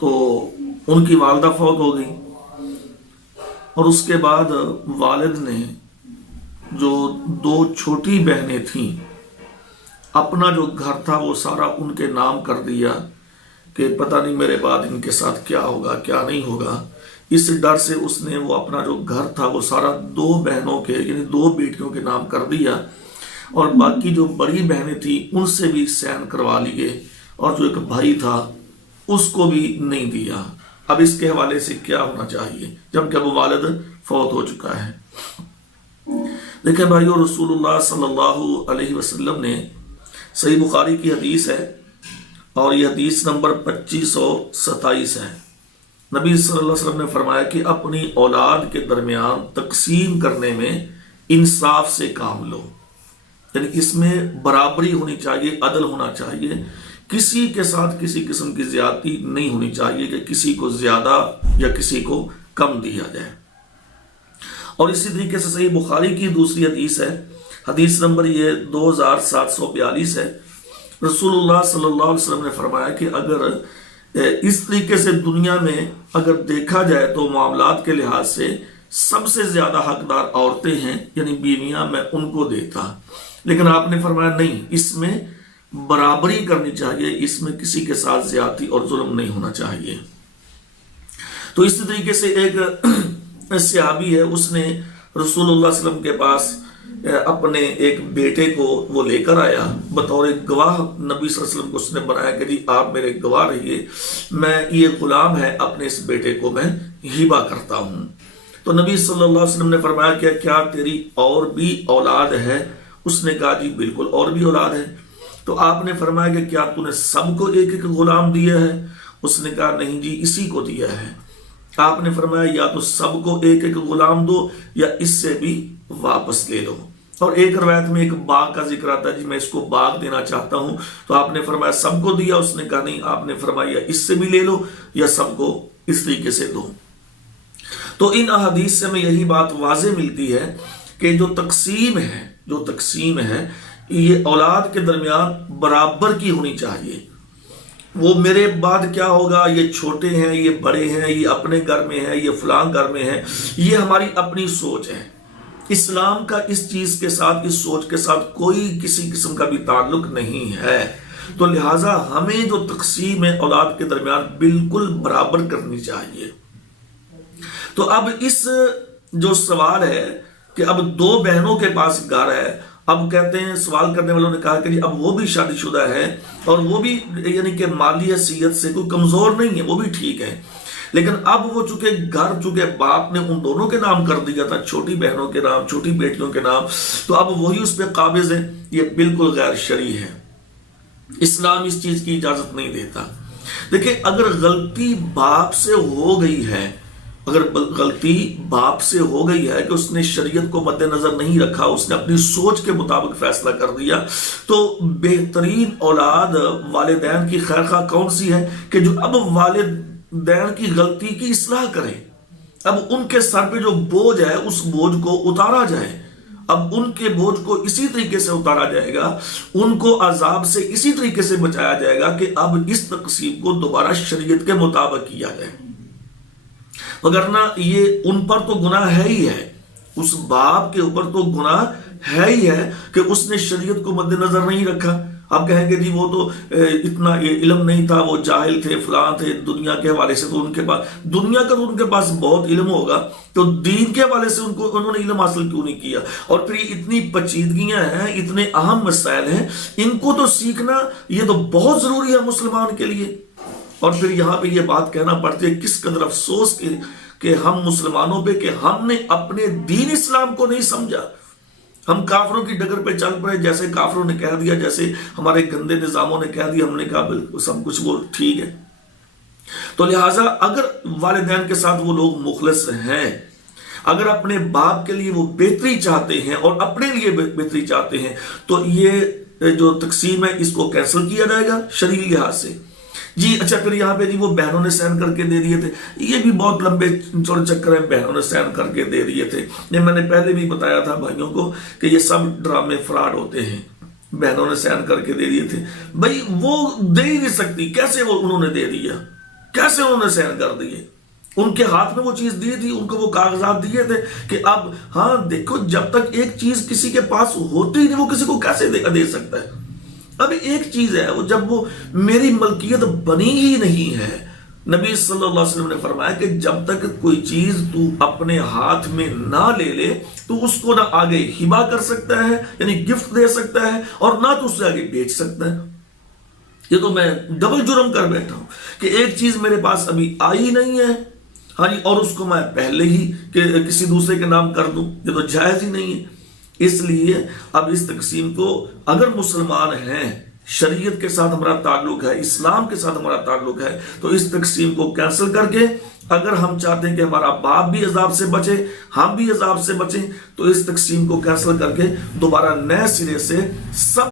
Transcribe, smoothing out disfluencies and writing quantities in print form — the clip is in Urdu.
تو ان کی والدہ فوت ہو گئی، اور اس کے بعد والد نے جو دو چھوٹی بہنیں تھیں اپنا جو گھر تھا وہ سارا ان کے نام کر دیا کہ پتہ نہیں میرے بعد ان کے ساتھ کیا ہوگا کیا نہیں ہوگا۔ اس ڈر سے اس نے وہ اپنا جو گھر تھا وہ سارا دو بہنوں کے یعنی دو بیٹیوں کے نام کر دیا، اور باقی جو بڑی بہنیں تھیں ان سے بھی سین کروا لیے، اور جو ایک بھائی تھا اس کو بھی نہیں دیا۔ اب اس کے حوالے سے کیا ہونا چاہیے جبکہ اب والد فوت ہو چکا ہے؟ دیکھیں بھائیو، رسول اللہ صلی اللہ علیہ وسلم نے، صحیح بخاری کی حدیث ہے اور یہ حدیث نمبر 2527 ہے، نبی صلی اللہ علیہ وسلم نے فرمایا کہ اپنی اولاد کے درمیان تقسیم کرنے میں انصاف سے کام لو، یعنی اس میں برابری ہونی چاہیے، عدل ہونا چاہیے، کسی کے ساتھ کسی قسم کی زیادتی نہیں ہونی چاہیے کہ کسی کو زیادہ یا کسی کو کم دیا جائے۔ اور اسی طریقے سے صحیح بخاری کی دوسری حدیث ہے، حدیث نمبر یہ 2742 ہے، رسول اللہ صلی اللہ علیہ وسلم نے فرمایا کہ اگر اس طریقے سے دنیا میں اگر دیکھا جائے تو معاملات کے لحاظ سے سب سے زیادہ حقدار عورتیں ہیں، یعنی بیویاں، میں ان کو دیتا، لیکن آپ نے فرمایا نہیں، اس میں برابری کرنی چاہیے، اس میں کسی کے ساتھ زیادتی اور ظلم نہیں ہونا چاہیے۔ تو اسی طریقے سے ایک صحابی ہے، اس نے رسول اللہ صلی اللہ علیہ وسلم کے پاس اپنے ایک بیٹے کو وہ لے کر آیا بطور گواہ، نبی صلی اللہ علیہ وسلم کو اس نے بنایا کہ جی آپ میرے گواہ رہیے، میں یہ غلام ہے اپنے اس بیٹے کو میں ہبہ کرتا ہوں۔ تو نبی صلی اللہ علیہ وسلم نے فرمایا کہ کیا تیری اور بھی اولاد ہے؟ اس نے کہا جی بالکل اور بھی اولاد ہے۔ تو آپ نے فرمایا کہ کیا تو نے سب کو ایک ایک غلام دیا ہے؟ اس نے کہا نہیں جی اسی کو دیا ہے۔ آپ نے فرمایا یا تو سب کو ایک ایک غلام دو یا اس سے بھی واپس لے لو۔ اور ایک روایت میں ایک باغ کا ذکر آتا ہے، جی میں اس کو باغ دینا چاہتا ہوں، تو آپ نے فرمایا سب کو دیا؟ اس نے کہا نہیں، آپ نے فرمایا اس سے بھی لے لو یا سب کو اس طریقے سے دو۔ تو ان احادیث سے میں یہی بات واضح ملتی ہے کہ جو تقسیم ہے یہ اولاد کے درمیان برابر کی ہونی چاہیے۔ وہ میرے بعد کیا ہوگا، یہ چھوٹے ہیں، یہ بڑے ہیں، یہ اپنے گھر میں ہیں، یہ فلاں گھر میں ہیں، یہ ہماری اپنی سوچ ہے۔ اسلام کا اس چیز کے ساتھ، اس سوچ کے ساتھ کوئی کسی قسم کا بھی تعلق نہیں ہے۔ تو لہٰذا ہمیں جو تقسیم ہے اولاد کے درمیان بالکل برابر کرنی چاہیے۔ تو اب اس جو سوال ہے کہ اب دو بہنوں کے پاس گھر ہے، اب کہتے ہیں سوال کرنے والوں نے کہا کہ جی اب وہ بھی شادی شدہ ہے اور وہ بھی یعنی کہ مالی حیثیت سے کوئی کمزور نہیں ہے، وہ بھی ٹھیک ہے، لیکن اب وہ چونکہ باپ نے ان دونوں کے نام کر دیا تھا، چھوٹی بہنوں کے نام، چھوٹی بیٹیوں کے نام، تو اب وہی اس پہ قابض ہے۔ یہ بالکل غیر شرعی ہے، اسلام اس چیز کی اجازت نہیں دیتا۔ دیکھیں اگر غلطی باپ سے ہو گئی ہے، کہ اس نے شریعت کو مد نظر نہیں رکھا، اس نے اپنی سوچ کے مطابق فیصلہ کر دیا، تو بہترین اولاد والدین کی خیرخواہ کون سی ہے کہ جو اب والدین کی غلطی کی اصلاح کرے۔ اب ان کے سر پہ جو بوجھ ہے اس بوجھ کو اتارا جائے، اب ان کے بوجھ کو اسی طریقے سے اتارا جائے گا، ان کو عذاب سے اسی طریقے سے بچایا جائے گا کہ اب اس تقسیم کو دوبارہ شریعت کے مطابق کیا جائے۔ وگرنہ یہ ان پر تو گناہ ہے ہی ہے، اس باپ کے اوپر تو گناہ ہے ہی ہے کہ اس نے شریعت کو مد نظر نہیں رکھا۔ اب کہیں گے جی وہ تو اتنا علم نہیں تھا، وہ جاہل تھے، فلاں تھے، دنیا کے حوالے سے تو ان کے پاس دنیا کا تو ان کے پاس بہت علم ہوگا، تو دین کے حوالے سے انہوں نے علم حاصل کیوں نہیں کیا؟ اور پھر اتنی پیچیدگیاں ہیں، اتنے اہم مسائل ہیں، ان کو تو سیکھنا یہ تو بہت ضروری ہے مسلمان کے لیے۔ اور پھر یہاں پہ یہ بات کہنا پڑتی ہے، کس قدر افسوس کہ ہم مسلمانوں پہ کہ ہم نے اپنے دین اسلام کو نہیں سمجھا، ہم کافروں کی ڈگر پہ چل پڑے، جیسے کافروں نے کہہ دیا، جیسے ہمارے گندے نظاموں نے کہہ دیا، ہم نے کہا بالکل سب کچھ وہ ٹھیک ہے۔ تو لہٰذا اگر والدین کے ساتھ وہ لوگ مخلص ہیں، اگر اپنے باپ کے لیے وہ بہتری چاہتے ہیں اور اپنے لیے بہتری چاہتے ہیں، تو یہ جو تقسیم ہے اس کو کینسل کیا جائے گا شرعی لحاظ سے۔ جی اچھا، پھر یہاں پہ جی وہ بہنوں نے سین کر کے دے دیے تھے، یہ بھی بہت لمبے چوڑے چکر ہیں، بہنوں نے سین کر کے دے دیے تھے۔ یہ میں نے پہلے بھی بتایا تھا بھائیوں کو کہ یہ سب ڈرامے فراڈ ہوتے ہیں، بہنوں نے سین کر کے دے دیے تھے۔ بھائی وہ دے ہی نہیں سکتی، کیسے وہ انہوں نے دے دیا، کیسے انہوں نے سین کر دیے؟ ان کے ہاتھ میں وہ چیز دی تھی، ان کو وہ کاغذات دیے تھے کہ اب ہاں دیکھو، جب تک ایک چیز کسی کے پاس ہوتی نہیں وہ کسی کو کیسے دے سکتا ہے؟ اب ایک چیز ہے، وہ جب وہ میری ملکیت بنی ہی نہیں ہے، نبی صلی اللہ علیہ وسلم نے فرمایا کہ جب تک کوئی چیز تو اپنے ہاتھ میں نہ لے تو اس کو نہ آگے ہبہ کر سکتا ہے، یعنی گفٹ دے سکتا ہے، اور نہ تو اس سے آگے بیچ سکتا ہے۔ یہ تو میں ڈبل جرم کر بیٹھا ہوں کہ ایک چیز میرے پاس ابھی آئی نہیں ہے، ہاں جی، اور اس کو میں پہلے ہی کہ کسی دوسرے کے نام کر دوں، یہ تو جائز ہی نہیں ہے۔ اس لیے اب اس تقسیم کو، اگر مسلمان ہیں، شریعت کے ساتھ ہمارا تعلق ہے، اسلام کے ساتھ ہمارا تعلق ہے، تو اس تقسیم کو کینسل کر کے، اگر ہم چاہتے ہیں کہ ہمارا باپ بھی عذاب سے بچے، ہم بھی عذاب سے بچیں، تو اس تقسیم کو کینسل کر کے دوبارہ نئے سرے سے سب